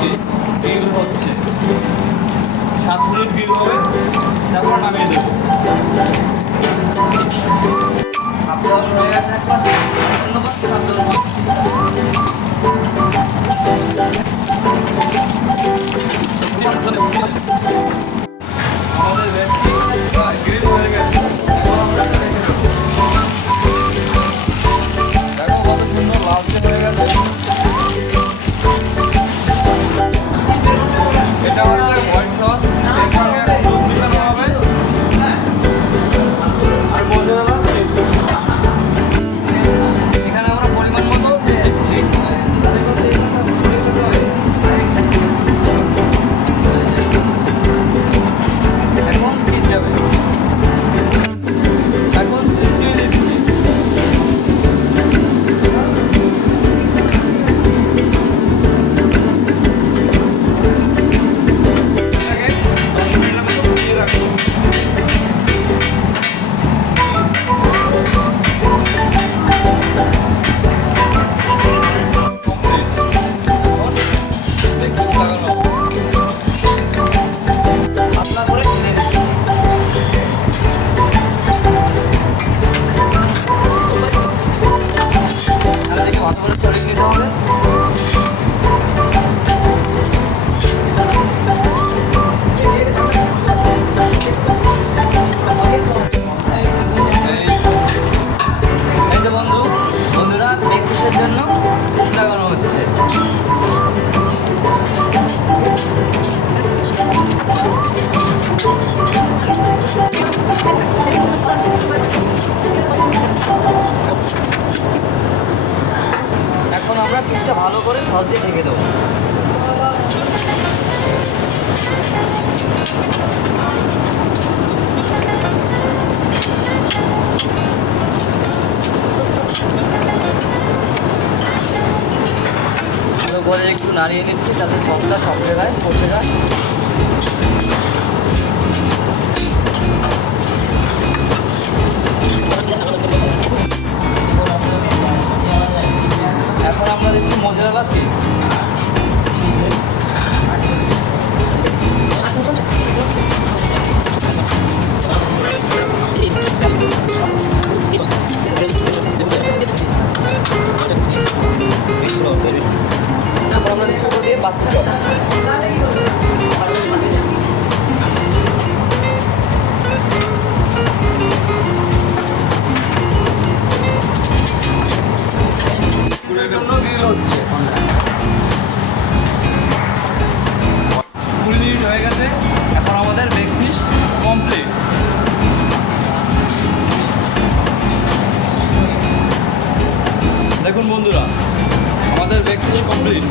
দিচ্ছি, গ্রিল হচ্ছে 7 minute grill হবে, তারপর নামিয়ে দেবো। আপনার হয়ে গেছে এক পাশে, অন্য পাশে আপনার আমাদের ব্যাটটি গ্রিল হয়ে গেছে। দেখো কত সুন্দর লালচে হয়ে গেছে। এটা হচ্ছে হোয়াইট সস, এর সঙ্গে এখন দুধ মিশানো হবে আর মোজারেলা চিজ। এখানে আমরা পরিমাণ মতো দিচ্ছি। এখন চিজ যাবে, এখন চিজ দিয়ে দিচ্ছি। এটাকে 10 মিনিটের মতো ফুটিয়ে রাখবো। পাতলা করে ঢেলে দিচ্ছি। এদিকে ভালো করে ছড়িয়ে নিতে হবে। এই যে বন্ধুরা ব্রেকফাস্টের জন্য ডিশ লাগানো হচ্ছে। এখন আমরা পিসটা ভালো করে সস দিয়ে ঢেকে দেবো। ভালো করে একটু নাড়িয়ে নিচ্ছি যাতে সসটা সব জায়গায় পচে যায়। এখন আমরা দিচ্ছি মোজারেলা চিজ। এখন আমরা ছোট দিয়ে বাঁচতে যাবো। জন্য গ্রিল হচ্ছে 20 মিনিট হয়ে গেছে। এখন আমাদের ব্রেকফাস্ট কমপ্লিট। দেখুন বন্ধুরা, আমাদের ব্রেকফাস্ট কমপ্লিট।